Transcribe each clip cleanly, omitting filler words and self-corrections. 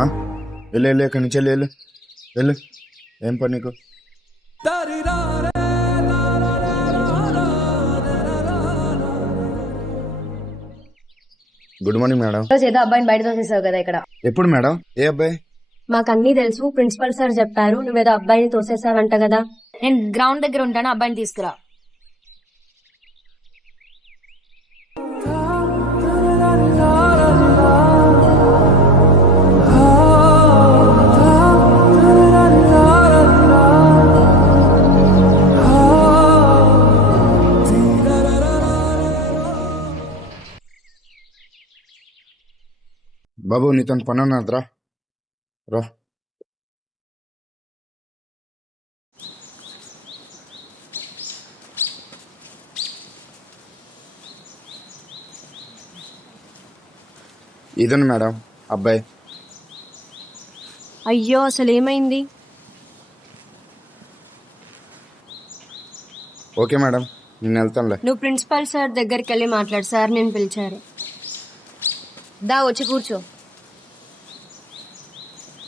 ఆ? వెళ్ళు వెళ్ళు, ఎక్కడి నుంచి వెళ్ళు వెళ్ళు వెళ్ళు. ఏం పని నీకు? Good morning madam. రోజు ఏదో అబ్బాయిని బయట తోసేసావు కదా ఇక్కడ. ఎప్పుడు మేడం? ఏ అబ్బాయి? మాకు అన్ని తెలుసు, ప్రిన్సిపల్ సార్ చెప్పారు నువ్వేదో అబ్బాయిని తోసేసావంట కదా. నేను గ్రౌండ్ దగ్గర ఉంటాను, అబ్బాయిని తీసుకురా. బాబు నీతో పని ఉన్నదిరా, రా. ఇదండి మేడం అబ్బాయి. అయ్యో అసలు ఏమైంది? ఓకే మేడం, నేను వెళ్తానులే. నువ్వు ప్రిన్సిపల్ సార్ దగ్గరికి వెళ్ళి మాట్లాడు, సార్ నేను పిలిచారు. దా వచ్చి కూర్చో.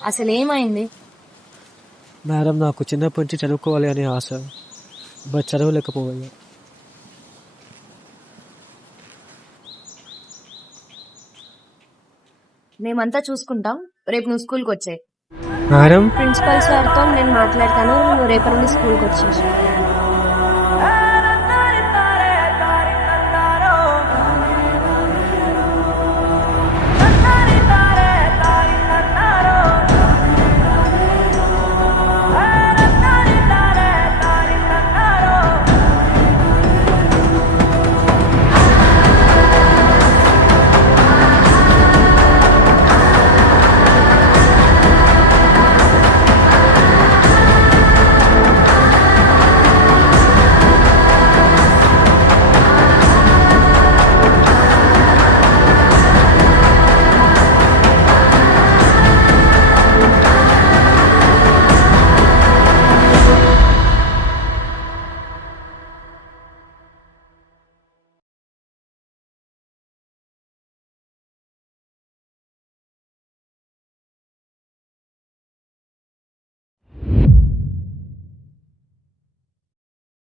అసలు ఏమైంది? మేడం, నాకు చిన్నప్పటి నుంచి చదువుకోవాలి అనే ఆశ, బట్ చదవలేకపోయా. మేమంతా చూసుకుంటాం, రేపు నువ్వు స్కూల్కి వచ్చాయి. మేడం, ప్రిన్సిపల్ సార్ తో నేను మాట్లాడతాను, నువ్వు రేపటి నుండి స్కూల్కి వచ్చేసి.